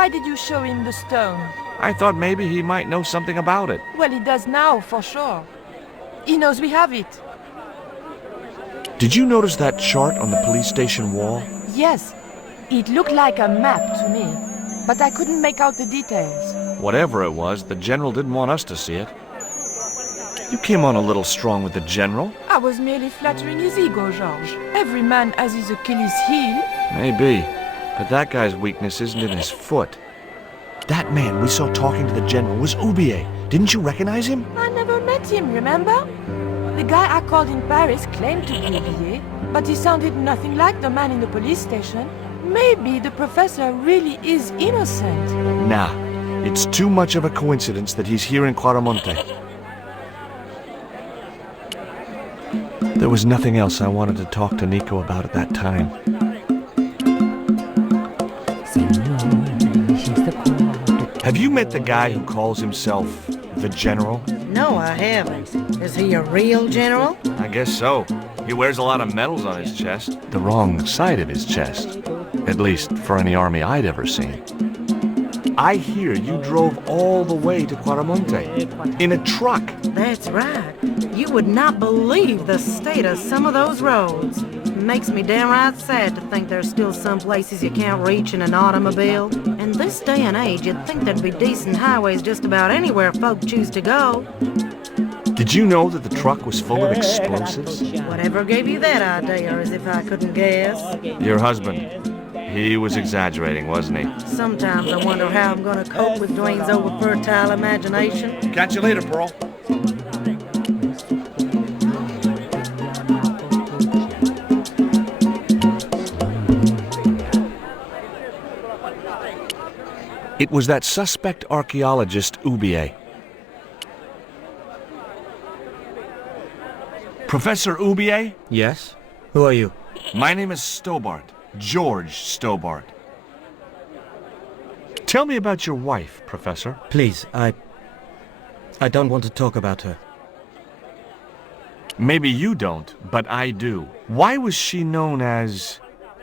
Why did you show him the stone? I thought maybe he might know something about it. Well, he does now, for sure. He knows we have it. Did you notice that chart on the police station wall? Yes. It looked like a map to me, but I couldn't make out the details. Whatever it was, the General didn't want us to see it. You came on a little strong with the General. I was merely flattering his ego, George. Every man has his Achilles heel. Maybe, but that guy's weakness isn't in his foot. That man we saw talking to the General was Oubier. Didn't you recognize him? I never met him, remember? The guy I called in Paris claimed to be Oubier, but he sounded nothing like the man in the police station. Maybe the professor really is innocent. Nah, it's too much of a coincidence that he's here in Claramonte. There was nothing else I wanted to talk to Nico about at that time. Have you met the guy who calls himself the General? No, I haven't. Is he a real general? I guess so. He wears a lot of medals on his chest. The wrong side of his chest. At least for any army I'd ever seen. I hear you drove all the way to Claramonte in a truck. That's right. You would not believe the state of some of those roads. Makes me downright sad to think there's still some places you can't reach in an automobile. In this day and age, you'd think there'd be decent highways just about anywhere folk choose to go. Did you know that the truck was full of explosives? Whatever gave you that idea, as if I couldn't guess? Your husband. He was exaggerating, wasn't he? Sometimes I wonder how I'm gonna cope with Dwayne's over-fertile imagination. Catch you later, Pearl. It was that suspect archaeologist, Oubier. Professor Oubier? Yes? Who are you? My name is Stobbart. George Stobbart. Tell me about your wife, Professor. Please, I don't want to talk about her. Maybe you don't, but I do. Why was she known as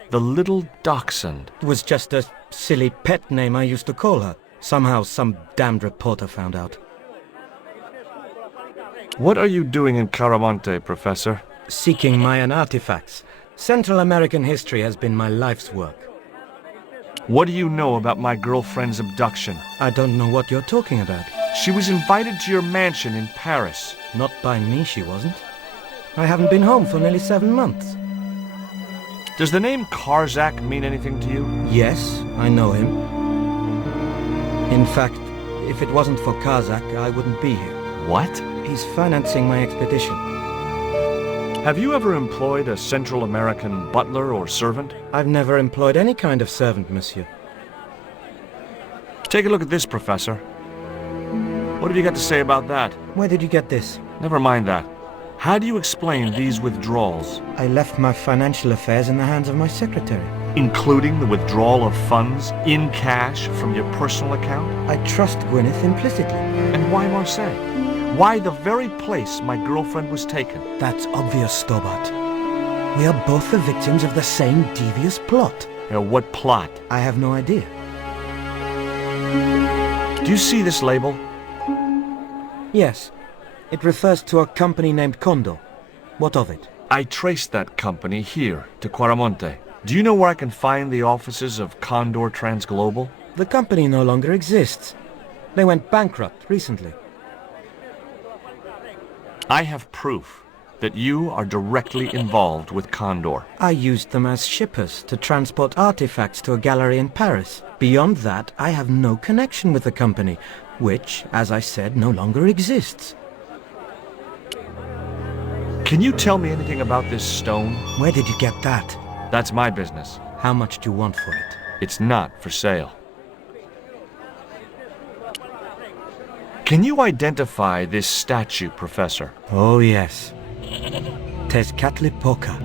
the Little Dachshund? It was just a silly pet name I used to call her. Somehow some damned reporter found out. What are you doing in Claramonte, Professor? Seeking Mayan artifacts. Central American history has been my life's work. What do you know about my girlfriend's abduction? I don't know what you're talking about. She was invited to your mansion in Paris. Not by me, she wasn't. I haven't been home for nearly 7 months. Does the name Karzak mean anything to you? Yes, I know him. In fact, if it wasn't for Karzak, I wouldn't be here. What? He's financing my expedition. Have you ever employed a Central American butler or servant? I've never employed any kind of servant, monsieur. Take a look at this, Professor. What have you got to say about that? Where did you get this? Never mind that. How do you explain these withdrawals? I left my financial affairs in the hands of my secretary. Including the withdrawal of funds in cash from your personal account? I trust Gwyneth implicitly. And why Marseille? Why the very place my girlfriend was taken? That's obvious, Stobbart. We are both the victims of the same devious plot. What plot? I have no idea. Do you see this label? Yes. It refers to a company named Condor. What of it? I traced that company here, to Claramonte. Do you know where I can find the offices of Condor Transglobal? The company no longer exists. They went bankrupt recently. I have proof that you are directly involved with Condor. I used them as shippers to transport artifacts to a gallery in Paris. Beyond that, I have no connection with the company, which, as I said, no longer exists. Can you tell me anything about this stone? Where did you get that? That's my business. How much do you want for it? It's not for sale. Can you identify this statue, Professor? Oh, yes. Tezcatlipoca,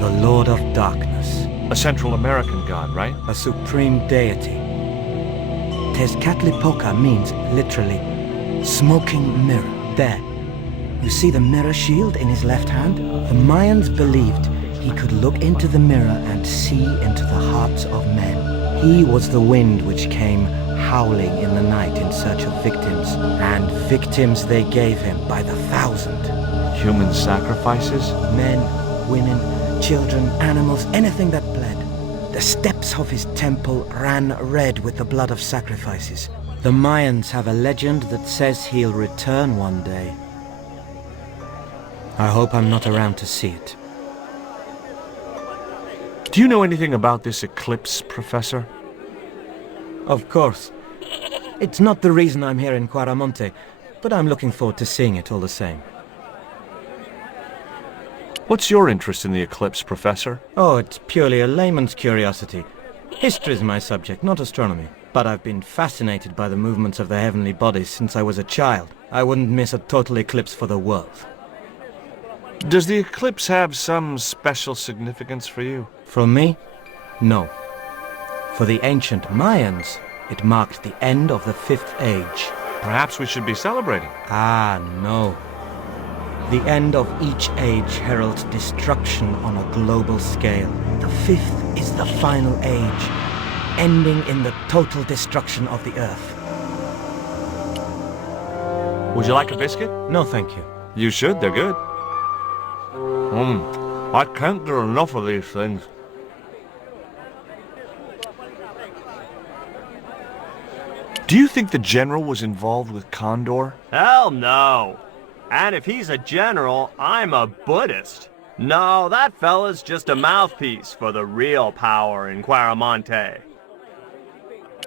the Lord of Darkness. A Central American god, right? A supreme deity. Tezcatlipoca means, literally, smoking mirror. There. You see the mirror shield in his left hand? The Mayans believed he could look into the mirror and see into the hearts of men. He was the wind which came howling in the night in search of victims, and victims they gave him by the thousand. Human sacrifices? Men, women, children, animals, anything that bled. The steps of his temple ran red with the blood of sacrifices. The Mayans have a legend that says he'll return one day. I hope I'm not around to see it. Do you know anything about this eclipse, Professor? Of course. It's not the reason I'm here in Quaramonte, but I'm looking forward to seeing it all the same. What's your interest in the eclipse, Professor? Oh, it's purely a layman's curiosity. History's my subject, not astronomy. But I've been fascinated by the movements of the heavenly bodies since I was a child. I wouldn't miss a total eclipse for the world. Does the eclipse have some special significance for you? From me? No. For the ancient Mayans, it marked the end of the Fifth Age. Perhaps we should be celebrating. Ah, no. The end of each age heralds destruction on a global scale. The fifth is the final age, ending in the total destruction of the Earth. Would you like a biscuit? No, thank you. You should, they're good. I can't get enough of these things. Do you think the general was involved with Condor? Hell no. And if he's a general, I'm a Buddhist. No, that fella's just a mouthpiece for the real power in Quaramonte.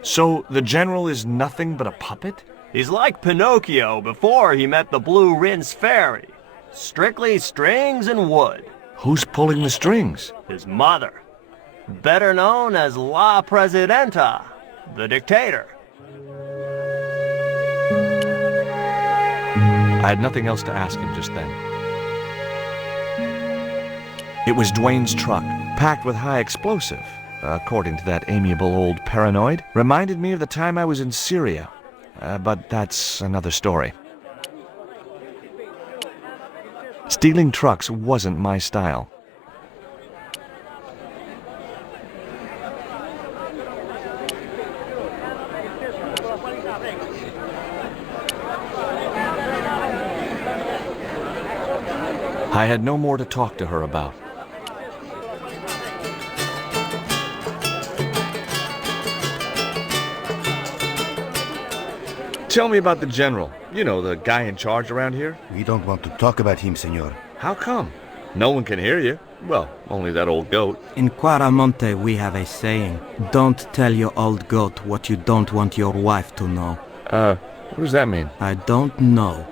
So the general is nothing but a puppet? He's like Pinocchio before he met the Blue Rinse Fairy. Strictly strings and wood. Who's pulling the strings? His mother. Better known as La Presidenta, the dictator. I had nothing else to ask him just then. It was Dwayne's truck, packed with high explosive. According to that amiable old paranoid, reminded me of the time I was in Syria. But that's another story. Stealing trucks wasn't my style. I had no more to talk to her about. Tell me about the general. You know, the guy in charge around here. We don't want to talk about him, senor. How come? No one can hear you. Well, only that old goat. In Quaramonte we have a saying, don't tell your old goat what you don't want your wife to know. What does that mean? I don't know.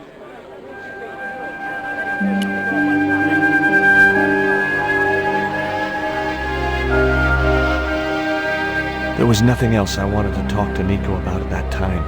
There was nothing else I wanted to talk to Nico about at that time.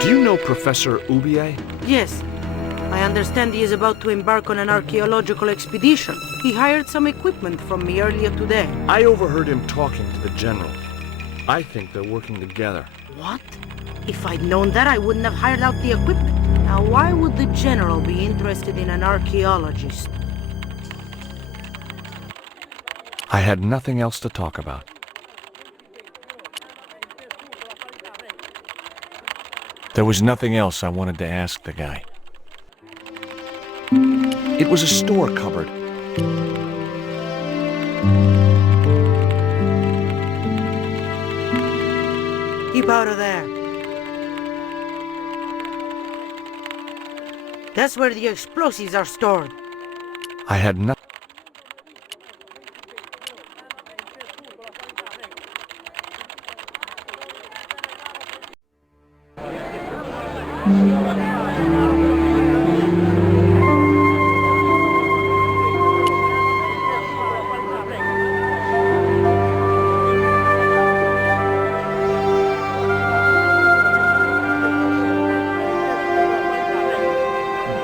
Do you know Professor Oubier? Yes. I understand he is about to embark on an archaeological expedition. He hired some equipment from me earlier today. I overheard him talking to the general. I think they're working together. What? If I'd known that, I wouldn't have hired out the equipment. Now, why would the general be interested in an archaeologist? I had nothing else to talk about. There was nothing else I wanted to ask the guy. It was a store cupboard. Keep out of there. That's where the explosives are stored. I had nothing.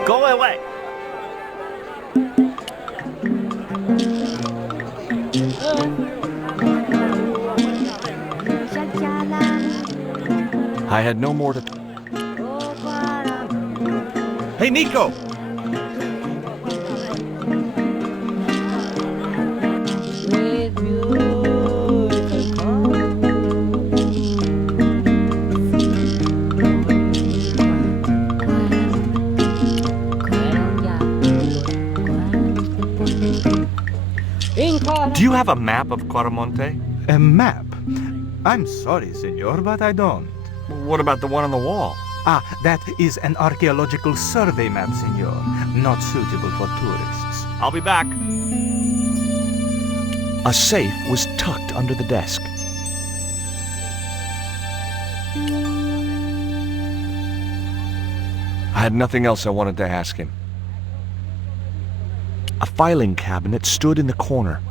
Go away. I had no more to... Hey, Nico! Do you have a map of Quaramonte? A map? I'm sorry, senor, but I don't. What about the one on the wall? Ah, that is an archaeological survey map, senor. Not suitable for tourists. I'll be back. A safe was tucked under the desk. I had nothing else I wanted to ask him. A filing cabinet stood in the corner.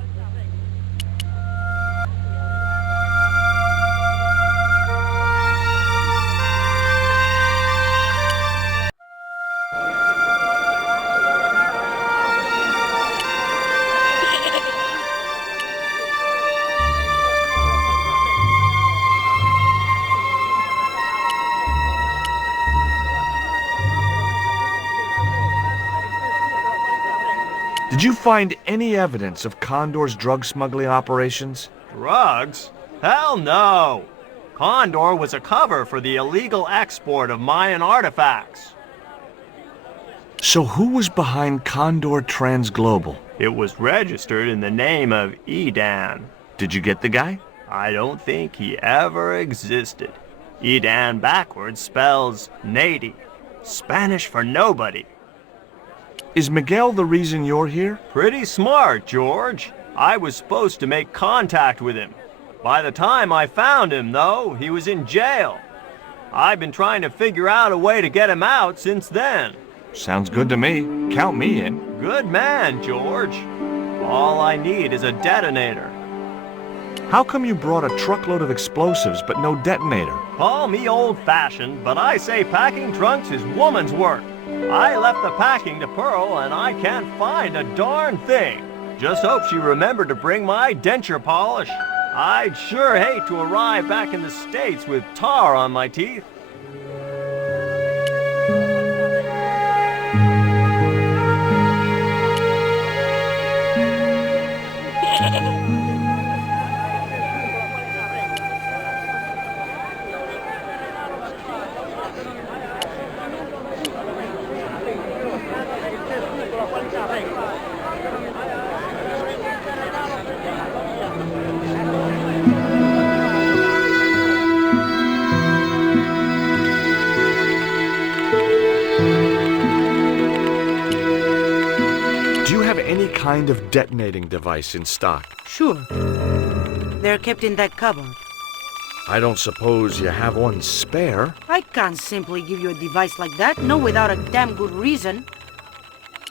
Did you find any evidence of Condor's drug smuggling operations? Drugs? Hell no! Condor was a cover for the illegal export of Mayan artifacts. So who was behind Condor Transglobal? It was registered in the name of Edan. Did you get the guy? I don't think he ever existed. Edan backwards spells Nady, Spanish for nobody. Is Miguel the reason you're here? Pretty smart, George. I was supposed to make contact with him. By the time I found him, though, he was in jail. I've been trying to figure out a way to get him out since then. Sounds good to me. Count me in. Good man, George. All I need is a detonator. How come you brought a truckload of explosives but no detonator? Call me old-fashioned, but I say packing trunks is woman's work. I left the packing to Pearl, and I can't find a darn thing. Just hope she remembered to bring my denture polish. I'd sure hate to arrive back in the States with tar on my teeth. Any kind of detonating device in stock? Sure. They're kept in that cupboard. I don't suppose you have one spare? I can't simply give you a device like that, no without a damn good reason.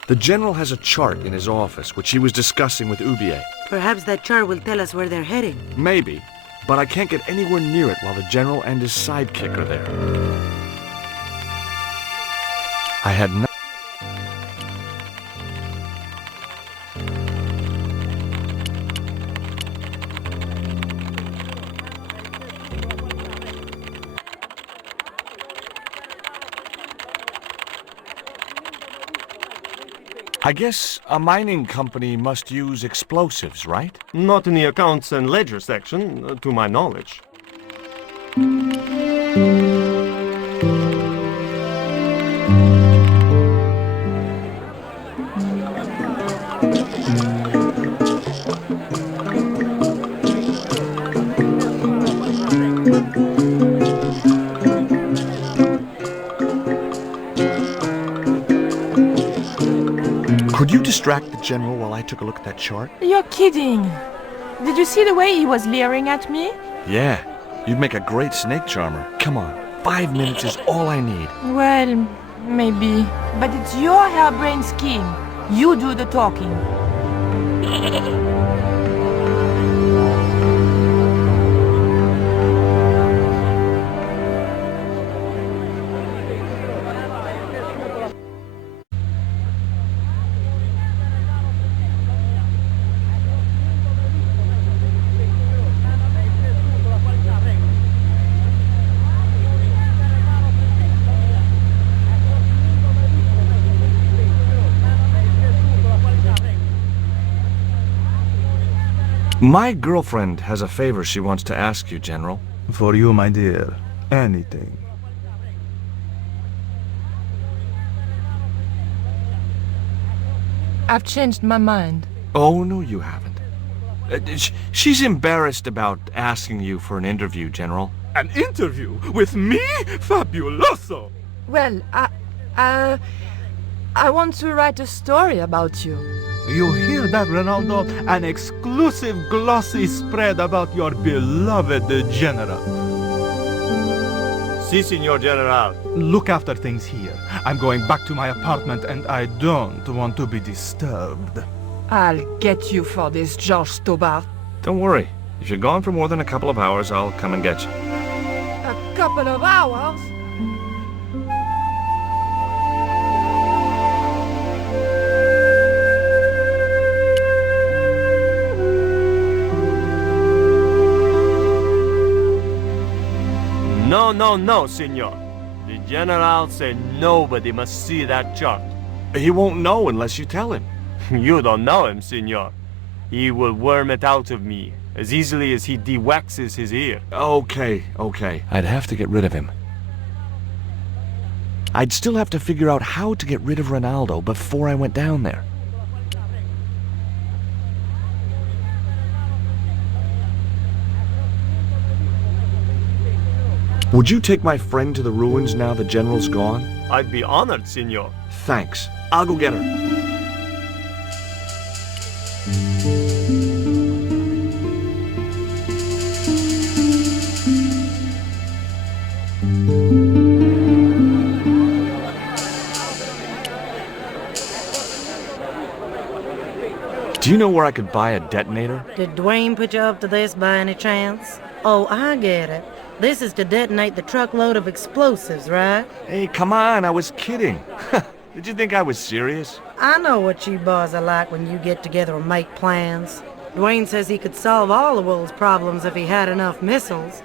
The General has a chart in his office, which he was discussing with Oubier. Perhaps that chart will tell us where they're heading. Maybe, but I can't get anywhere near it while the General and his sidekick are there. I had no... I guess a mining company must use explosives, right? Not in the accounts and ledger section, to my knowledge. Could you distract the General while I took a look at that chart? You're kidding. Did you see the way he was leering at me? Yeah, you'd make a great snake charmer. Come on, 5 minutes is all I need. Well, maybe. But it's your harebrained scheme. You do the talking. My girlfriend has a favor she wants to ask you, General. For you, my dear, anything. I've changed my mind. Oh, no, you haven't. She's embarrassed about asking you for an interview, General. An interview with me? Fabuloso! Well, I want to write a story about you. You hear that, Ronaldo? An exclusive glossy spread about your beloved General. Si, Signor General. Look after things here. I'm going back to my apartment and I don't want to be disturbed. I'll get you for this, George Stobbart. Don't worry. If you're gone for more than a couple of hours, I'll come and get you. A couple of hours? No, Signor. The General said nobody must see that chart. He won't know unless you tell him. You don't know him, Signor. He will worm it out of me as easily as he de-waxes his ear. Okay. I'd have to get rid of him. I'd still have to figure out how to get rid of Ronaldo before I went down there. Would you take my friend to the ruins now the General's gone? I'd be honored, Signor. Thanks. I'll go get her. Do you know where I could buy a detonator? Did Dwayne put you up to this by any chance? Oh, I get it. This is to detonate the truckload of explosives, right? Hey, come on, I was kidding. Did you think I was serious? I know what you boys are like when you get together and make plans. Dwayne says he could solve all the world's problems if he had enough missiles.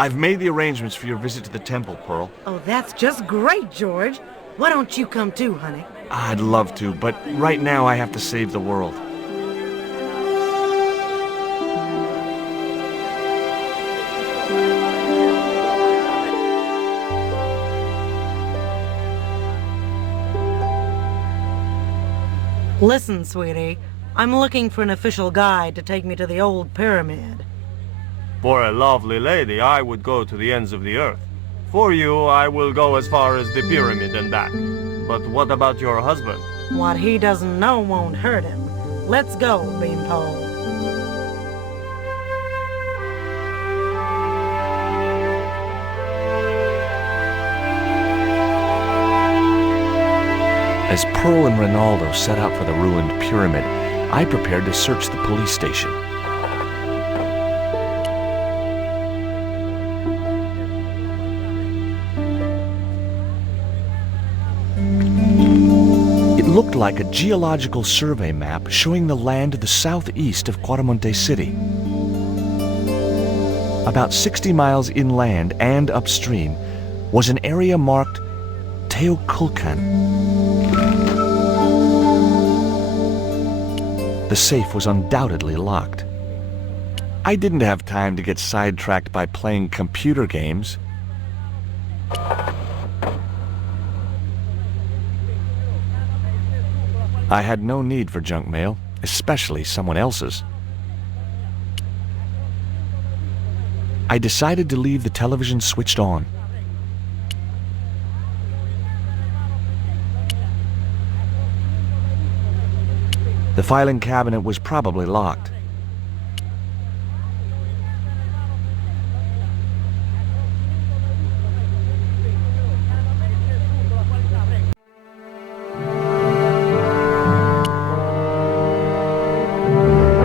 I've made the arrangements for your visit to the temple, Pearl. Oh, that's just great, George. Why don't you come too, honey? I'd love to, but right now I have to save the world. Listen, sweetie, I'm looking for an official guide to take me to the old pyramid. For a lovely lady, I would go to the ends of the earth. For you, I will go as far as the pyramid and back. But what about your husband? What he doesn't know won't hurt him. Let's go, Beanpole. As Pearl and Ronaldo set out for the ruined pyramid, I prepared to search the police station. It looked like a geological survey map showing the land to the southeast of Cuaramonte City. About 60 miles inland and upstream was an area marked Teoculcan. The safe was undoubtedly locked. I didn't have time to get sidetracked by playing computer games. I had no need for junk mail, especially someone else's. I decided to leave the television switched on. The filing cabinet was probably locked.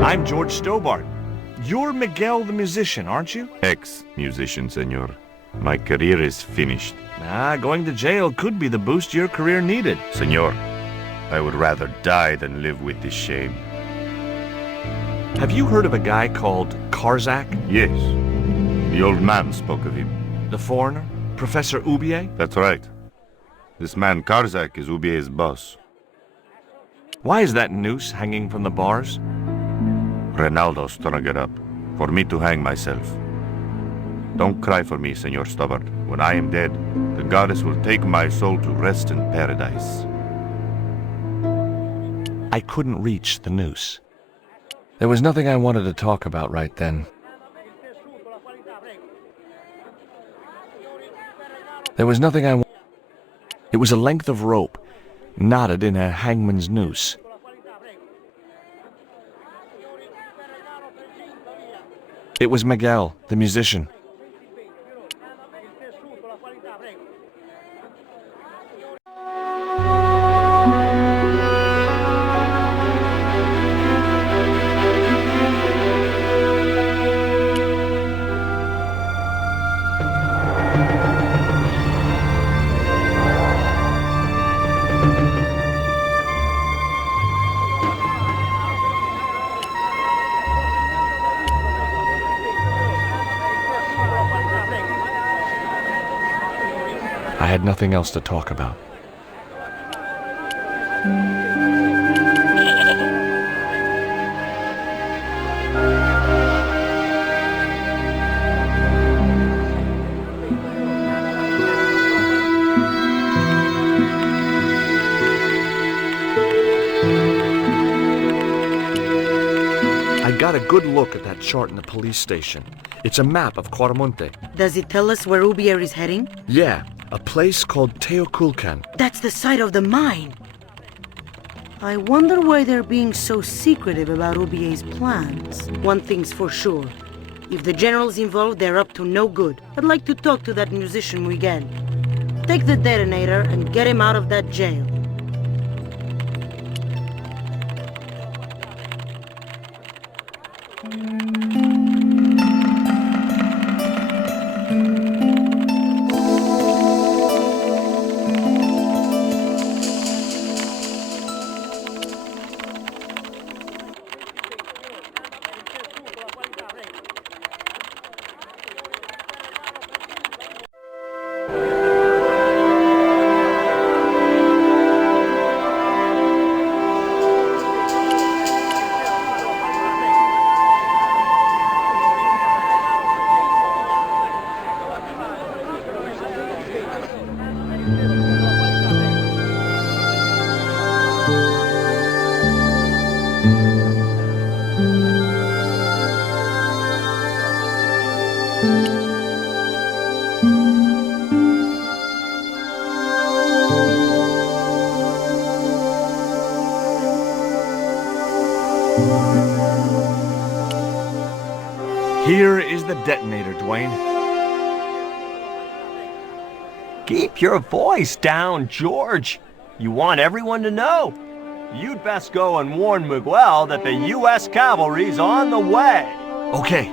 I'm George Stobbart. You're Miguel the musician, aren't you? Ex-musician, senor. My career is finished. Going to jail could be the boost your career needed. Senor, I would rather die than live with this shame. Have you heard of a guy called Karzak? Yes. The old man spoke of him. The foreigner? Professor Oubier? That's right. This man Karzak is Oubier's boss. Why is that noose hanging from the bars? Ronaldo strung it up, for me to hang myself. Don't cry for me, Senor Stobbart. When I am dead, the goddess will take my soul to rest in paradise. I couldn't reach the noose. There was nothing I wanted to talk about right then. It was a length of rope, knotted in a hangman's noose. It was Miguel, the musician. I had nothing else to talk about. I got a good look at that chart in the police station. It's a map of Quarmonte. Does it tell us where Oubier is heading? Yeah, a place called Teoculcan. That's the site of the mine. I wonder why they're being so secretive about Aubier's plans. One thing's for sure. If the general's involved, they're up to no good. I'd like to talk to that musician Miguel. Take the detonator and get him out of that jail. Here is the detonator, Dwayne. Keep your voice down, George. You want everyone to know. You'd best go and warn Miguel that the U.S. cavalry's on the way. Okay.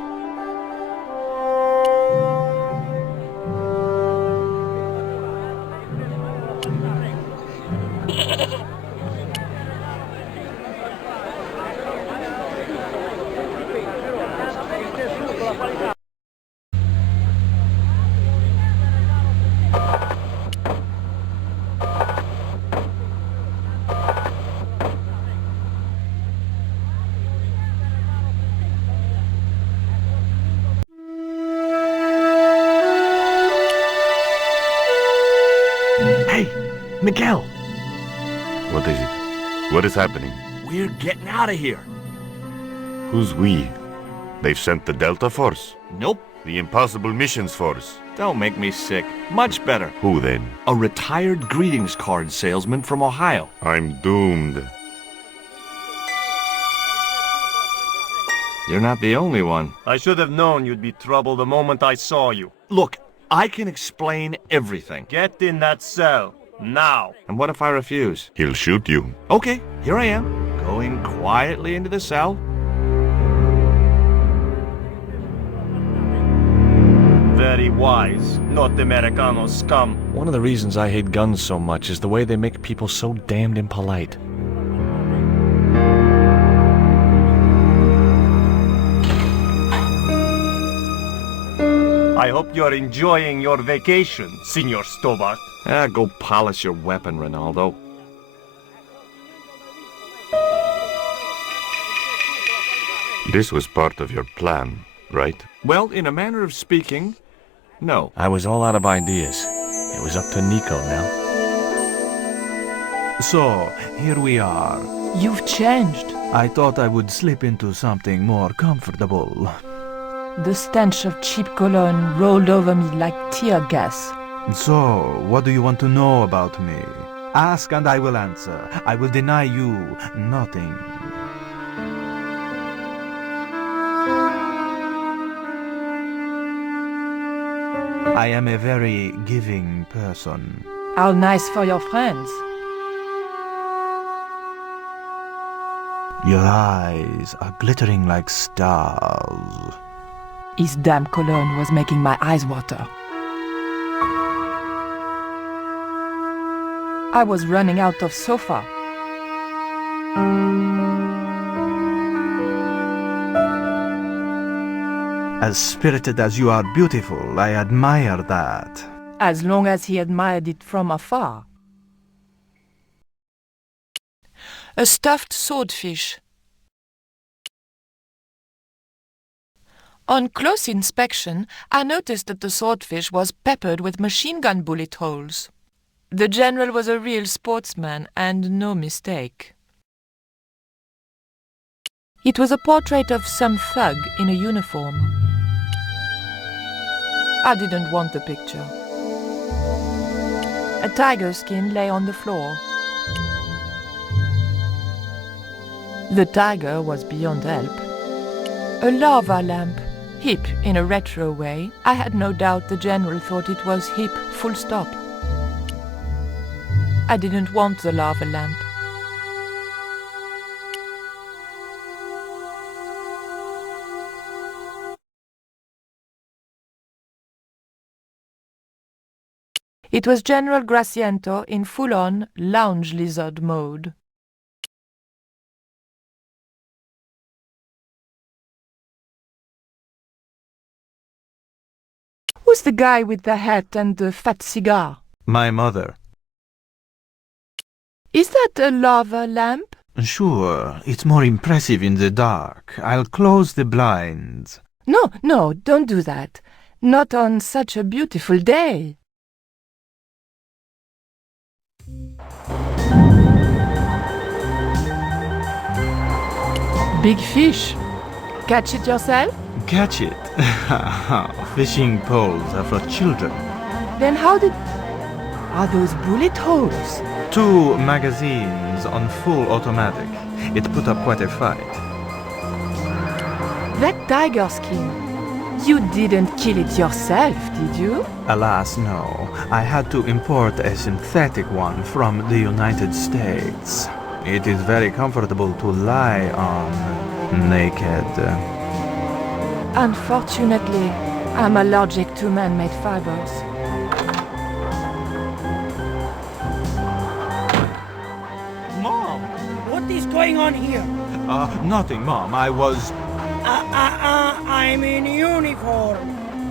Hey, Miguel. What is it? What is happening? We're getting out of here. Who's we? They've sent the Delta Force? Nope. The Impossible Missions Force? Don't make me sick. Much better. Who then? A retired greetings card salesman from Ohio. I'm doomed. You're not the only one. I should have known you'd be trouble the moment I saw you. Look, I can explain everything. Get in that cell, now. And what if I refuse? He'll shoot you. Okay, here I am, going quietly into the cell. Very wise, not Americano scum. One of the reasons I hate guns so much is the way they make people so damned impolite. I hope you're enjoying your vacation, Senor Stobbart. Go polish your weapon, Ronaldo. This was part of your plan, right? Well, in a manner of speaking, no. I was all out of ideas. It was up to Nico now. So, here we are. You've changed. I thought I would slip into something more comfortable. The stench of cheap cologne rolled over me like tear gas. So, what do you want to know about me? Ask and I will answer. I will deny you nothing. I am a very giving person. How nice for your friends. Your eyes are glittering like stars. His damn cologne was making my eyes water. I was running out of sofa. As spirited as you are beautiful, I admire that. As long as he admired it from afar. A stuffed swordfish. On close inspection, I noticed that the swordfish was peppered with machine gun bullet holes. The general was a real sportsman, and no mistake. It was a portrait of some thug in a uniform. I didn't want the picture. A tiger skin lay on the floor. The tiger was beyond help. A lava lamp, hip in a retro way. I had no doubt the general thought it was hip, full stop. I didn't want the lava lamp. It was General Graciento in full-on lounge lizard mode. Who's the guy with the hat and the fat cigar? My mother. Is that a lava lamp? Sure, it's more impressive in the dark. I'll close the blinds. No, don't do that. Not on such a beautiful day. Big fish. Catch it yourself? Catch it. Fishing poles are for children. Then how did... Are those bullet holes? 2 magazines on full automatic. It put up quite a fight. That tiger skin. You didn't kill it yourself, did you? Alas, no. I had to import a synthetic one from the United States. It is very comfortable to lie on naked. Unfortunately, I'm allergic to man-made fibers. Mom, what is going on here? Nothing, Mom. I was... I'm in uniform.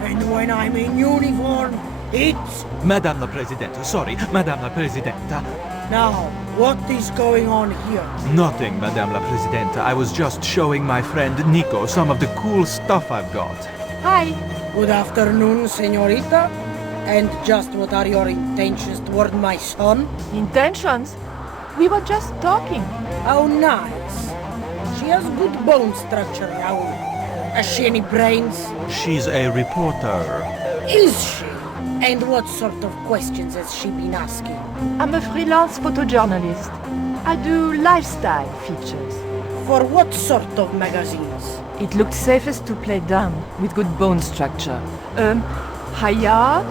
And when I'm in uniform, it's... Madame la Presidente, sorry, Madame la Presidente. Now, what is going on here? Nothing, Madame la Presidente. I was just showing my friend Nico some of the cool stuff I've got. Hi. Good afternoon, señorita. And just what are your intentions toward my son? Intentions? We were just talking. How nice. She has good bone structure, Raoul. Has she any brains? She's a reporter. Is she? And what sort of questions has she been asking? I'm a freelance photojournalist. I do lifestyle features. For what sort of magazines? It looked safest to play dumb, with good bone structure. Haya,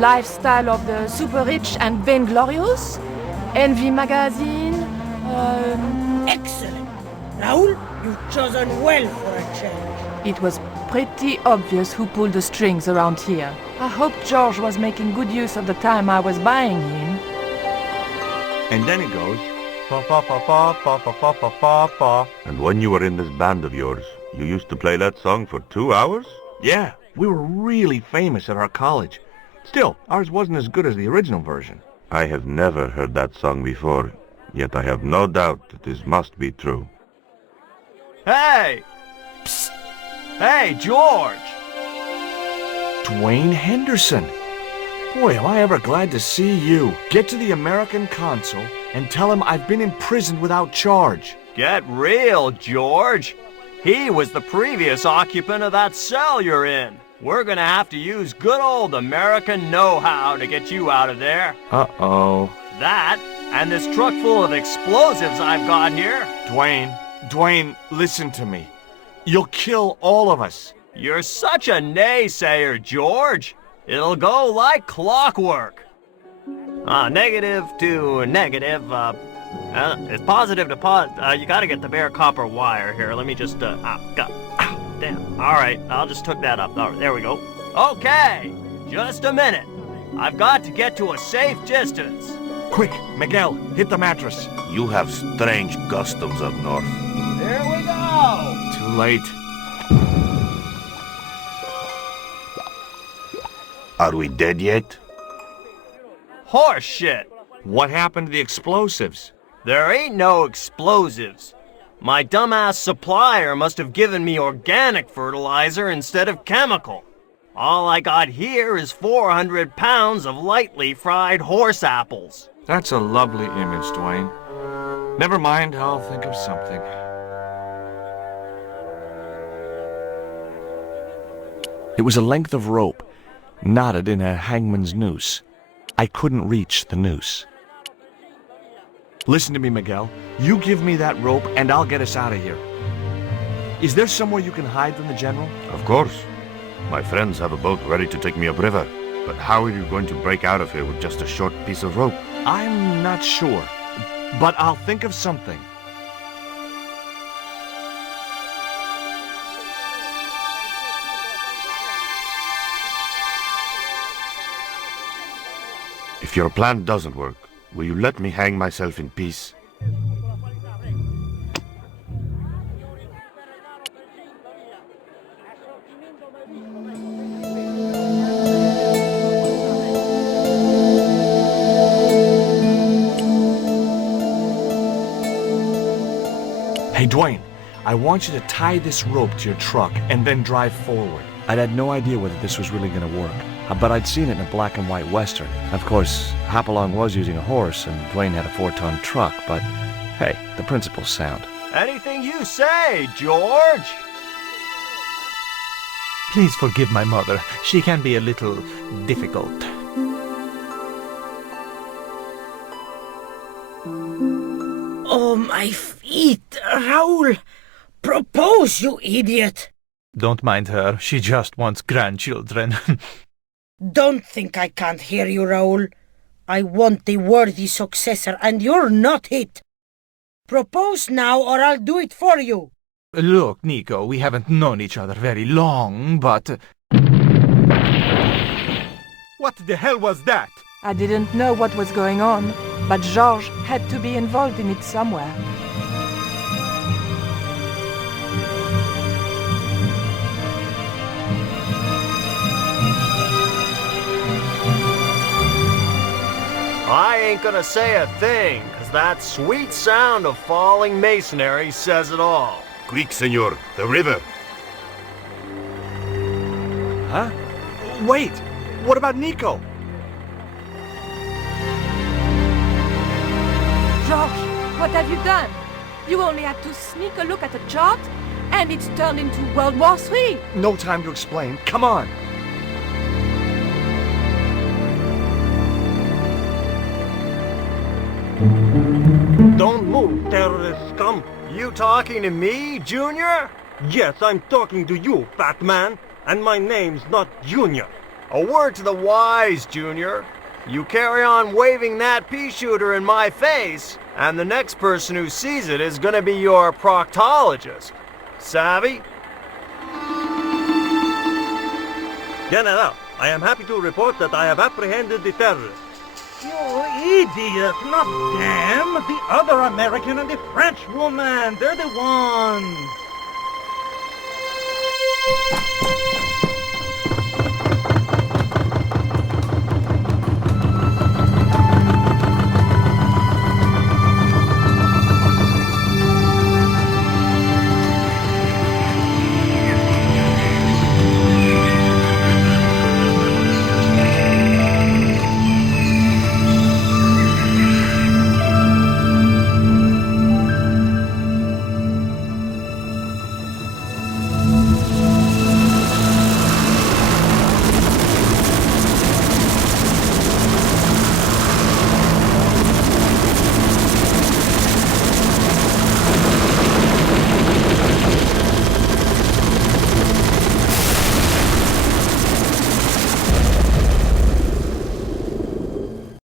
Lifestyle of the Super Rich and Vainglorious, Envy Magazine, Excellent! Raoul, you've chosen well for a change. It was pretty obvious who pulled the strings around here. I hope George was making good use of the time I was buying him. And then it goes, pa pa pa pa pa pa pa pa pa pa. And when you were in this band of yours, you used to play that song for 2 hours? Yeah, we were really famous at our college. Still, ours wasn't as good as the original version. I have never heard that song before, yet I have no doubt that this must be true. Hey! Psst. Hey, George! Dwayne Henderson. Boy, am I ever glad to see you. Get to the American consul and tell him I've been imprisoned without charge. Get real, George. He was the previous occupant of that cell you're in. We're gonna have to use good old American know-how to get you out of there. Uh-oh. That, and this truck full of explosives I've got here. Dwayne, listen to me. You'll kill all of us. You're such a naysayer, George. It'll go like clockwork. Negative to negative, it's positive to you gotta get the bare copper wire here. Let me just, damn. Alright, I'll just hook that up. All right, there we go. Okay, just a minute. I've got to get to a safe distance. Quick, Miguel, hit the mattress. You have strange customs up north. Here we go! Too late. Are we dead yet? Horse shit! What happened to the explosives? There ain't no explosives. My dumbass supplier must have given me organic fertilizer instead of chemical. All I got here is 400 pounds of lightly fried horse apples. That's a lovely image, Dwayne. Never mind, I'll think of something. It was a length of rope, knotted in a hangman's noose. I couldn't reach the noose. Listen to me, Miguel. You give me that rope and I'll get us out of here. Is there somewhere you can hide from the General? Of course. My friends have a boat ready to take me upriver. But how are you going to break out of here with just a short piece of rope? I'm not sure, but I'll think of something. If your plan doesn't work, will you let me hang myself in peace? Hey, Dwayne, I want you to tie this rope to your truck and then drive forward. I'd had no idea whether this was really going to work, but I'd seen it in a black and white western. Of course, Hopalong was using a horse and Dwayne had a 4-ton truck, but hey, the principle's sound. Anything you say, George! Please forgive my mother. She can be a little difficult. Oh, my feet, Raoul! Propose, you idiot! Don't mind her. She just wants grandchildren. Don't think I can't hear you, Raoul. I want the worthy successor, and you're not it. Propose now, or I'll do it for you. Look, Nico, we haven't known each other very long, but... What the hell was that? I didn't know what was going on, but George had to be involved in it somewhere. I ain't gonna say a thing, 'cause that sweet sound of falling masonry says it all. Quick, senor, the river! Huh? Wait! What about Nico? George, what have you done? You only had to sneak a look at a chart, and it's turned into World War III. No time to explain. Come on! Don't move, terrorist scum! You talking to me, Junior? Yes, I'm talking to you, fat man, and my name's not Junior. A word to the wise, Junior. You carry on waving that pea shooter in my face, and the next person who sees it is gonna be your proctologist. Savvy? General, I am happy to report that I have apprehended the terrorists. You idiot, not them! The other American and the French woman! They're the ones!